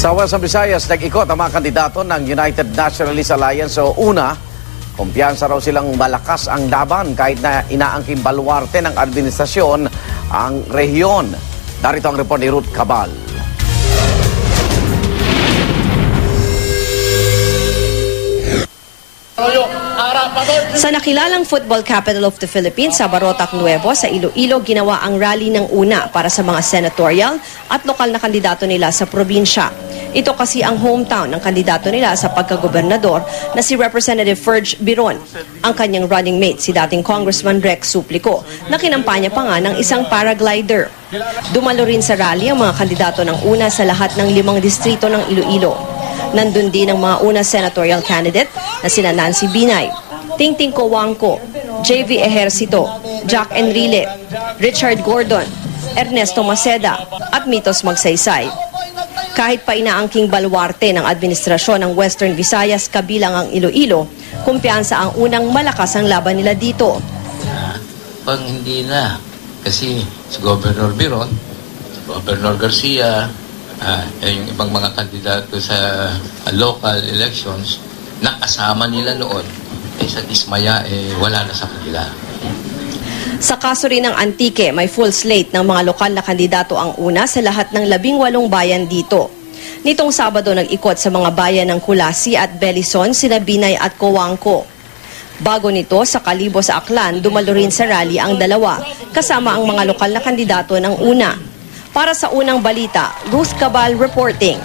Sa Western Visayas, nag-ikot ang mga kandidato ng United Nationalist Alliance o UNA. Kumpiyansa raw silang malakas ang laban kahit na inaangking baluarte ng administrasyon ang rehiyon. Darito ang report ni Ruth Cabal. Sa nakilalang football capital of the Philippines sa Barotac Nuevo sa Iloilo, ginawa ang rally ng UNA para sa mga senatorial at lokal na kandidato nila sa probinsya. Ito kasi ang hometown ng kandidato nila sa pagkagobernador na si Representative Ferge Biron. Ang kanyang running mate si dating Congressman Rex Suplico na kinampanya pa nga ng isang paraglider. Dumalo rin sa rally ang mga kandidato ng UNA sa lahat ng 5 distrito ng Iloilo. Nandun din ang mga UNA senatorial candidate na sina Nancy Binay, Tingting Cojuangco, JV Ejercito, Jack Enrile, Richard Gordon, Ernesto Maceda at Mitos Magsaysay. Kahit pa inaangking baluarte ng administrasyon ng Western Visayas kabilang ang Iloilo, kumpiyansa ang unang malakas ang laban nila dito. Pag hindi na, kasi si Governor Biron, Governor Garcia, yung ibang mga kandidato sa local elections, nakasama nila noon, sa dismaya, wala na sa kanila. Sa kaso rin ng Antique, may full slate ng mga lokal na kandidato ang una sa lahat ng 18 bayan dito. Nitong Sabado nag-ikot sa mga bayan ng Kulasi at Belison, sina Binay at Cojuangco. Bago nito, sa Kalibo sa Aklan, dumalo rin sa rally ang dalawa, kasama ang mga lokal na kandidato ng una. Para sa unang balita, Ruth Cabal reporting.